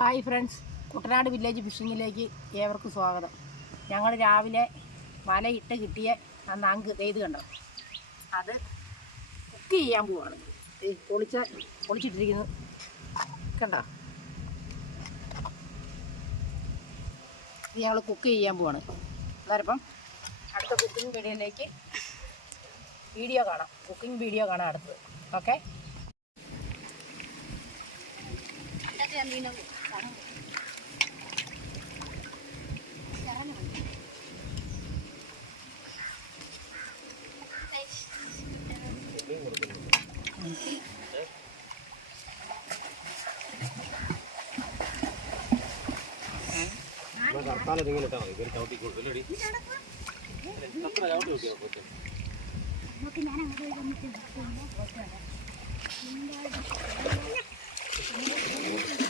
Hi friends. Kuttanad village ഫിഷിങ്ങിലേക്ക് ഏവർക്കും സ്വാഗതം. ഞങ്ങൾ രാവിലെ വലയിട്ട് കിട്ടിയ ആ നാങ്ക് ചെയ്ത് കണ്ടോ? അത് കുക്ക് ചെയ്യാൻ പോവാണ്. പൊളിച്ച പൊളിച്ചിട്ടിരിക്കുന്നു. കണ്ടോ? ഇത് ഞങ്ങൾ കുക്ക് ചെയ്യാൻ പോവാണ്. അന്നേരപ്പം അടുത്ത കുക്കിംഗ് വീഡിയോയിലേക്ക് വീഡിയോ കാണാം. കുക്കിംഗ് വീഡിയോ കാണാം അടുത്തത്. ഓക്കെ? കർത്താലത് ഇങ്ങനെ ഇട്ടാൽ മതി ഇവർ ചവിട്ടി കൊടുക്കില്ലടി അത്ര ചവിട്ടി നോക്കിയോ പോട്ടെ ഇത്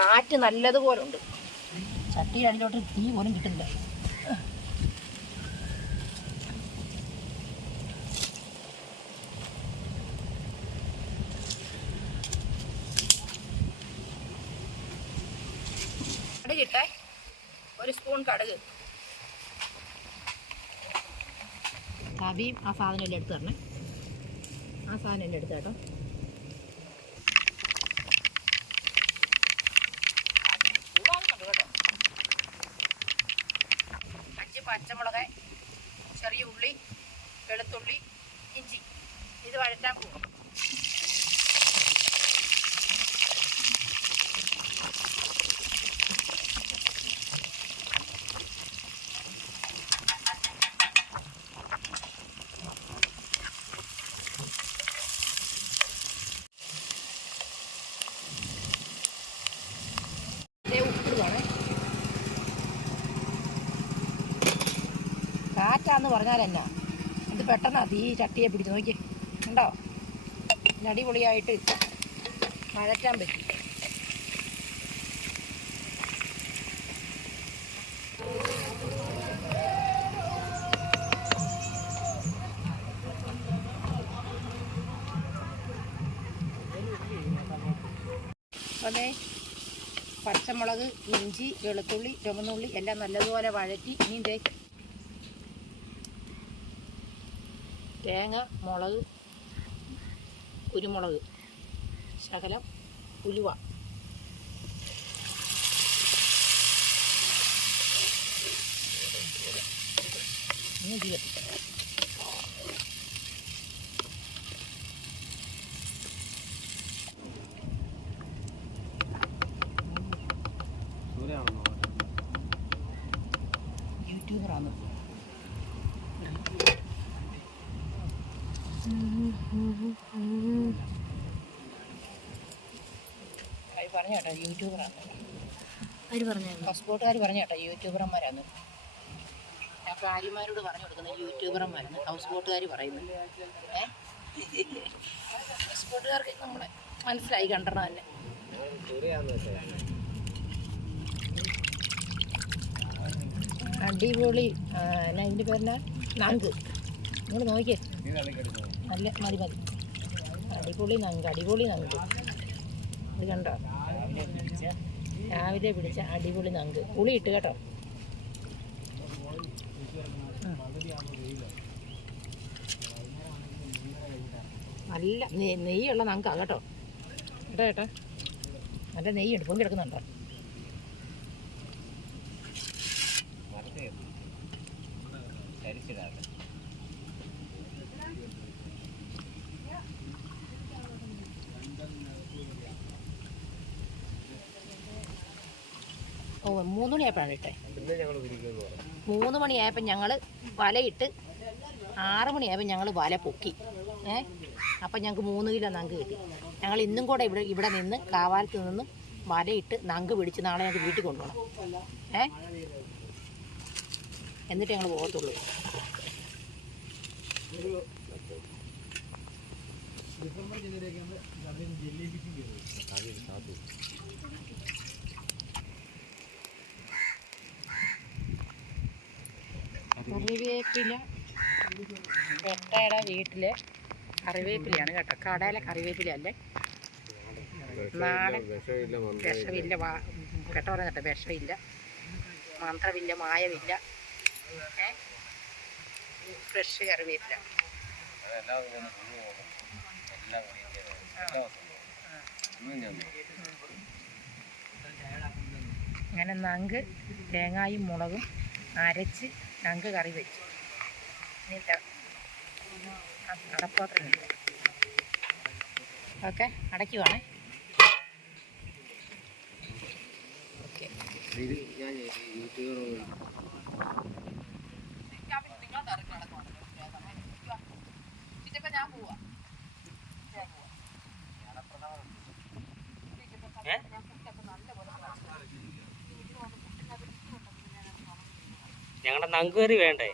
കാറ്റ് നല്ലതുപോലെ ഉണ്ട് ചട്ടിയുടെ അടിയിലോട്ട് തീ പോലും കിട്ടുന്നില്ല. കടുകിട്ടെ ഒരു സ്പൂൺ കടുക്. തവിയും ആ സാധനം എല്ലാം എടുത്ത് തരണേ. ആ സാധനം എല്ലാം എടുത്ത് കേട്ടോ പച്ചമുളക് ചെറിയ ഉള്ളി വെളുത്തുള്ളി ഇഞ്ചി ഇത് വഴറ്റാൻ പോകും ഇതേ ഉപ്പിടുവാണേ കാറ്റാന്ന് പറഞ്ഞാൽ എന്നാ? ഇത് പെട്ടെന്നാ തീ ചട്ടിയെ പിടിച്ച് നോക്കി. ഉണ്ടോ ഇത് അടിപൊളിയായിട്ട് വഴറ്റാൻ പറ്റി. അതേ പച്ചമുളക് ഇഞ്ചി വെളുത്തുള്ളി ചുമന്നുള്ളി എല്ലാം നല്ലതുപോലെ വഴറ്റി. ഇനി ദേ തേങ്ങ മുളക് കുരുമുളക് ശകലം ഉലുവ. ഇനി ഇത് കത്തിക്കാം. സൂര്യാണെന്നോ യൂട്യൂബറാണ് അവർ പറഞ്ഞു കേട്ടോ യൂട്യൂബറാണ്. ആര് പറഞ്ഞു പാസ്പോർട്ടുകാർ പറഞ്ഞു കേട്ടോ യൂട്യൂബർമാരാണ് ഞാൻ ഭാര്യമാരോട് പറഞ്ഞു കൊടുക്കുന്നത് യൂട്യൂബർമാരാണ് ഹൗസ് ബോട്ടുകാർ പറയുന്നത്. ഏ? ഹൗസ് ബോട്ടുകാർക്ക് നമ്മളെ മനസ്സിലായി കണ്ടണം തന്നെ. അടിപൊളി എന്നാ ഇതിന്റെ പേരെന്നാ? നങ്ക്. നിങ്ങൾ നോക്കിയേ. നല്ല മതി മതി. അടിപൊളി നങ്ക് അടിപൊളി നങ്ക്. ഇത് കണ്ടോ? രാവിലെ പിടിച്ച രാവിലെ പിടിച്ച അടിപൊളി നങ്ക്. പുളി ഇട്ട് കേട്ടോ. നല്ല നെയ്യുള്ള നങ്കാ കേട്ടോ. കേട്ടോ കേട്ടോ നല്ല നെയ്യ് എടുപ്പം പൊങ്ങി കിടക്കുന്നുണ്ടോ? മരത്തെ മൂന്ന് മണിയായപ്പോഴാണ് ഇട്ടേ മൂന്ന് മണിയായപ്പോൾ ഞങ്ങൾ വലയിട്ട് ആറ് മണിയായപ്പോൾ ഞങ്ങൾ വല പൊക്കി. ഏ? അപ്പം ഞങ്ങൾക്ക് മൂന്ന് കിലോ നങ്ക് കിട്ടി. ഞങ്ങൾ ഇന്നും കൂടെ ഇവിടെ ഇവിടെ നിന്ന് കാവാലത്ത് നിന്ന് വലയിട്ട് നങ്ക് പിടിച്ച് നാളെ ഞങ്ങൾക്ക് വീട്ടിൽ കൊണ്ടുപോകണം ഏ? എന്നിട്ട് ഞങ്ങൾ പോകത്തുള്ളൂ. കറിവേപ്പില. വെട്ടയുടെ വീട്ടിലെ കറിവേപ്പിലയാണ് കേട്ടോ. കടയിലെ കറിവേപ്പില അല്ലേ നാടൻ വിഷമില്ല പറഞ്ഞ കേട്ടോ വിഷമില്ല. മന്ത്രമില്ല മായമില്ല. ഫ്രഷ് കറിവേപ്പില. അങ്ങനെ നങ്ക് തേങ്ങായും മുളകും അരച്ച് നങ്ക് കറി വെച്ചു. എന്നിട്ട് അടപ്പാത്രം ഓക്കെ അടയ്ക്കുവാണേ. ഓക്കെ. ഞാൻ പോവാ ഞങ്ങളുടെ നങ്കുകറി വേണ്ടേ?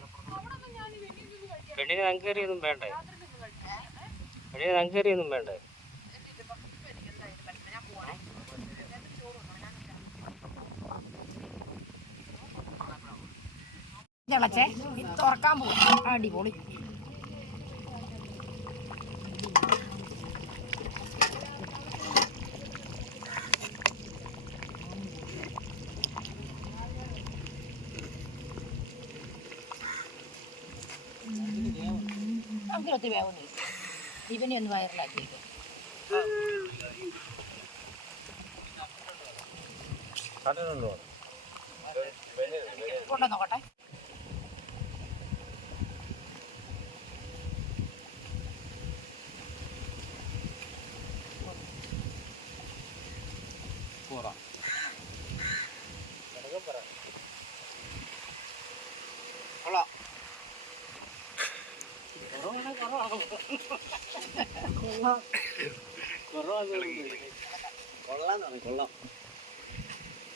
പെണ്ണിന് നങ്കുകറി ഒന്നും വേണ്ടേ? പെണ്ണിന് നങ്കുകറി ഒന്നും വേണ്ടേ തിളച്ചേ തുറക്കാൻ പോകും അടിപൊളി. നമുക്ക് ഒത്തിരി വേവുന്നില്ല ഇവനെ ഒന്ന് വയറിലാക്കിയിരിക്കും കൊണ്ടു കൊള്ളാന്ന് പറഞ്ഞു കൊള്ളാം.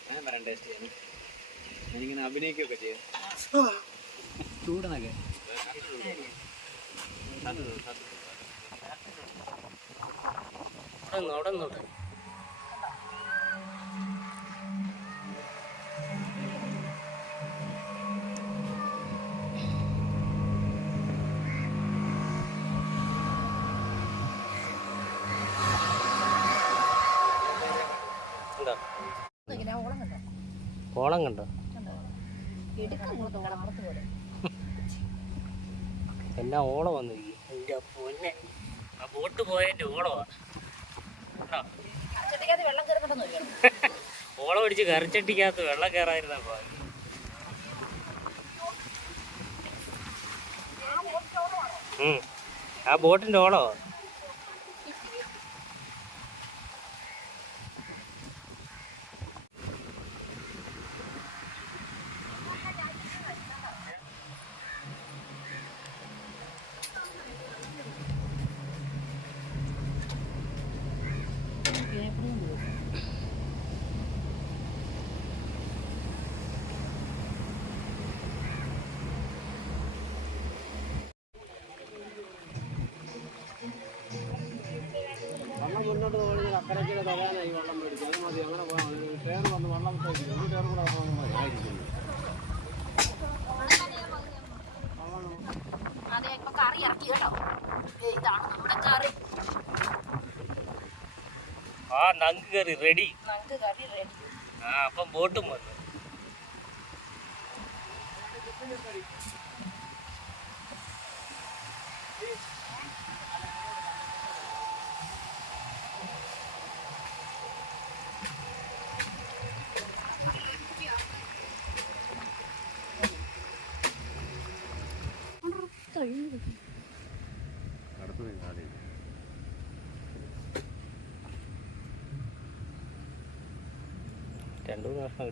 ഞാൻ പറയാം ടേസ്റ്റ് ചെയ്യാൻ ഞാനിങ്ങനെ അഭിനയിക്കുകയൊക്കെ ചെയ്യാം ചൂടനൊക്കെ അവിടെ നിന്നോട്ടെ കോളം കണ്ടോ? എന്നാ ഓള വന്നിരിക്കും എന്റെ പൊന്നെ. ആ ബോട്ട് പോയതിന്റെ ഓളമാ കണ്ടോ? ചെട്ടിക്കകത്ത് വെള്ളം കയറുന്നുണ്ടെന്ന് ഓളം അടിച്ച് കറിച്ചട്ടിക്കകത്ത് വെള്ളം കയറായിരുന്നപ്പോ ഉം. ആ ബോട്ടിന്റെ ഓളോ വെള്ളം മുന്നോട്ട് പോകുന്നത് അക്കരയ്ക്ക് തരാനായി വെള്ളം മേടിച്ചു അത് മതി അങ്ങനെ പോകാം ടയർ വന്ന് വെള്ളം തേക്കും ഒരു ടയർ കൂടെ പോകുമ്പോൾ മതി ആയിരിക്കും അതെ ഇപ്പൊ കറി ഇറക്കി കേട്ടോ ദേ ഇതാണ് നമ്മുടെ കറി ആ നങ്ക് കറി റെഡി നമുക്ക് കറി റെഡി ആ അപ്പം ബോട്ടും വന്നു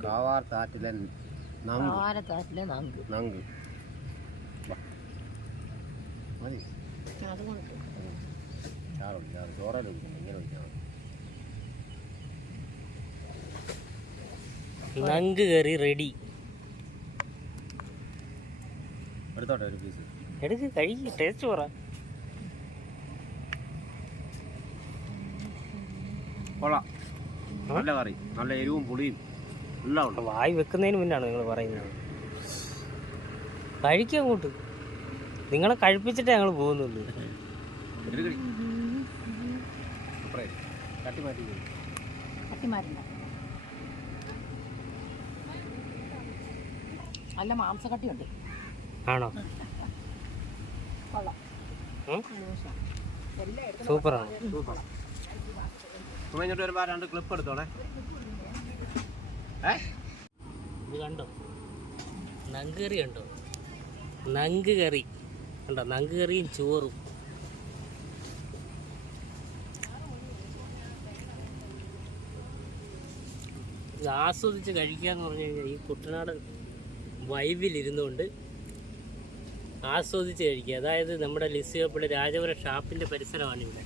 കാവാർ താറ്റിലെ നങ്ക്. പാലക്കാട്ടിലെ നങ്ക്. നങ്ക്. വാ. മതി. ചാറ് ചോറയിൽ ഒഴിക്കണം ഇങ്ങനെ ഒഴിക്കണം നങ്ക് കറി റെഡി എടുത്തോട്ടെ ഒരു പീസ് എടുക്ക് കഴിക്ക്. ടേസ്റ്റ് പറ. കൊള്ളാം. നല്ല കറി. നല്ല എരിവും പുളിയും. വായി വെക്കുന്നതിന് മുന്നാണ് നിങ്ങൾ പറയുന്നത് കഴിക്കുക അങ്ങോട്ട് നിങ്ങളെ കഴിപ്പിച്ചിട്ടേ ഞങ്ങൾ പോകുന്നുള്ളൂ നല്ല മാംസക്കട്ടിയുണ്ട് ആണോ സൂപ്പറാണ് സൂപ്പറാണ് രണ്ട് ക്ലിപ്പ് എടുത്തോളെ കണ്ടോ? നങ്ക് കറി കണ്ടോ? നങ്ക് കറി. കണ്ടോ? നങ്ക് കറിയും ചോറും. ഇത് ആസ്വദിച്ച് കഴിക്കുക എന്ന് പറഞ്ഞു കഴിഞ്ഞാൽ ഈ കുട്ടനാടൻ വൈബിലിരുന്നുകൊണ്ട് ആസ്വദിച്ച് കഴിക്കുക. അതായത് നമ്മുടെ ലിസിയോപ്പിളി രാജപുര ഷാപ്പിന്റെ പരിസരമാണ് ഇവിടെ.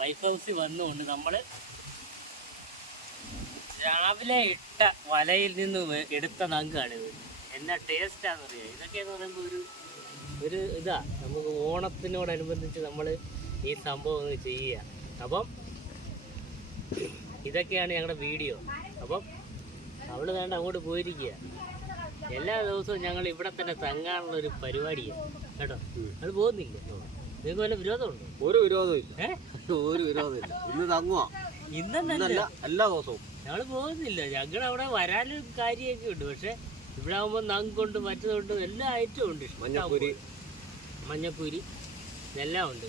വൈഫ് ഹൗസിൽ വന്നുകൊണ്ട് നമ്മൾ രാവിലെ ഇട്ട വലയിൽ നിന്ന് എടുത്ത നങ്കാണിത് എന്നാ ടേസ്റ്റാണെന്നറിയാം ഇതൊക്കെ എന്ന് പറയുമ്പോൾ ഒരു ഒരു ഇതാ. നമുക്ക് ഓണത്തിനോടനുബന്ധിച്ച് നമ്മൾ ഈ സംഭവം ഒന്ന് ചെയ്യുക അപ്പം ഇതൊക്കെയാണ് ഞങ്ങളുടെ വീഡിയോ. അപ്പം അവൾ വേണ്ട അങ്ങോട്ട് പോയിരിക്കുക എല്ലാ ദിവസവും ഞങ്ങൾ ഇവിടെ തന്നെ തങ്ങാനുള്ള ഒരു പരിപാടിയാണ് കേട്ടോ? അത് പോകുന്നില്ല? നിങ്ങൾക്ക് വല്ല വിരോധമുണ്ടോ ഒരു വിരോധമില്ല ഒരു വിരോധമില്ല ഇന്ന് തങ്ങുവാ. ഇന്നല്ല എല്ലാ ദിവസവും. ഞങ്ങൾ പോകുന്നില്ല. ഞങ്ങൾ അവിടെ വരാനും കാര്യമൊക്കെ ഉണ്ട്. പക്ഷെ ഇവിടെ ആകുമ്പോൾ നങ്കുണ്ട് മറ്റതുണ്ട് എല്ലാ ഐറ്റവും ഉണ്ട്. മഞ്ഞപ്പൂരി. മഞ്ഞപ്പൂരി. എല്ലാം ഉണ്ട്.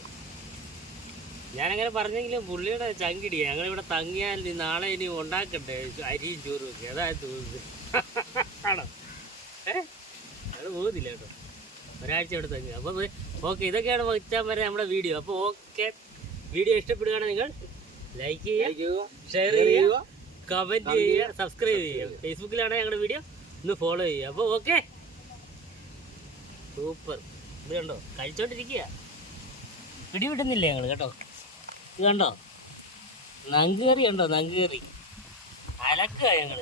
ഞാനങ്ങനെ പറഞ്ഞെങ്കിലും പുള്ളിയുടെ ചങ്കിടി ഞങ്ങളിവിടെ തങ്ങിയാൽ നാളെ ഇനി ഉണ്ടാക്കട്ടെ. അരിയും ചോറും ഒക്കെ. അതായത് തോന്നുന്നത്. ആണോ? ഏ? അത് പോകുന്നില്ല കേട്ടോ. ഒരാഴ്ച ഇവിടെ തങ്ങി. അപ്പോൾ ഓക്കെ ഇതൊക്കെയാണ് വെച്ചാൽ വരെ നമ്മുടെ വീഡിയോ. അപ്പോൾ ഓക്കെ. വീഡിയോ ഇഷ്ടപ്പെടുകയാണെങ്കിൽ നിങ്ങൾ ലൈക്ക് ചെയ്യുക ഷെയർ ചെയ്യുക കമന്റ് ചെയ്യുക സബ്സ്ക്രൈബ് ചെയ്യുക ഫേസ്ബുക്കിലാണ് ഞങ്ങളുടെ വീഡിയോ ഒന്ന് ഫോളോ ചെയ്യുക. അപ്പോൾ ഓക്കെ സൂപ്പർ ഇത് കണ്ടോ? കഴിച്ചോണ്ടിരിക്കുക പിടിവിടുന്നില്ല ഞങ്ങൾ കേട്ടോ. ഇത് കണ്ടോ? നങ്കേറി കണ്ടോ? നങ്കേറി അലക്കുക ഞങ്ങൾ